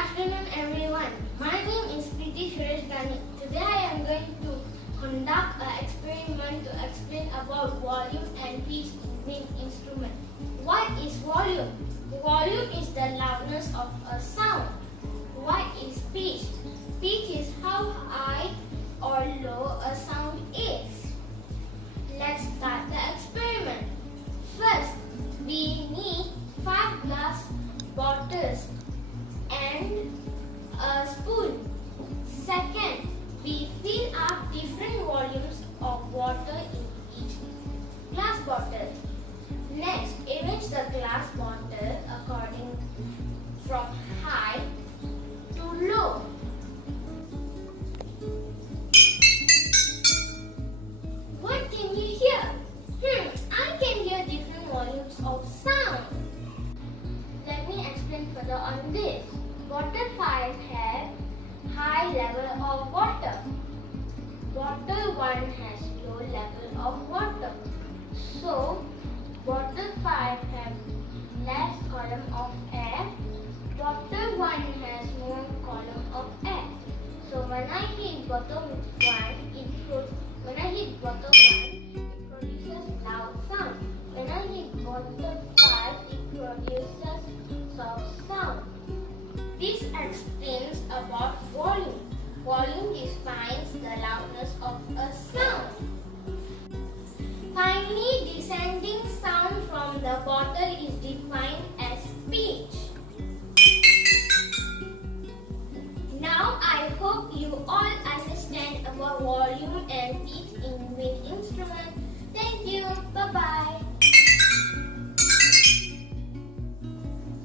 afternoon, everyone. My name is Preeti Suresh Gani. Today I am going to conduct an experiment to explain about volume and pitch in wind instrument. What is volume? Volume is the loudness of a sound. What is pitch? Pitch is how high or low a sound is. Let's start the experiment. First, we need 5 glass bottles and a spoon. Second, we fill up different volumes of water in each glass bottle. Next, arrange the glass bottle according from high to low. What can you hear? I can hear different volumes of sound. Let me explain further on this. Bottle 5 has high level of water. Bottle 1 has low level of water. So, bottle 5 has less column of air. Bottle 1 has more column of air. So, when I hit bottle 1, it produces loud sound. When I hit bottle 5, it produces soft sound. This explains about volume. Volume defines the loudness of a sound. Finally, descending sound from the bottle is defined as pitch. Now, I hope you all understand about volume and pitch in wind instruments.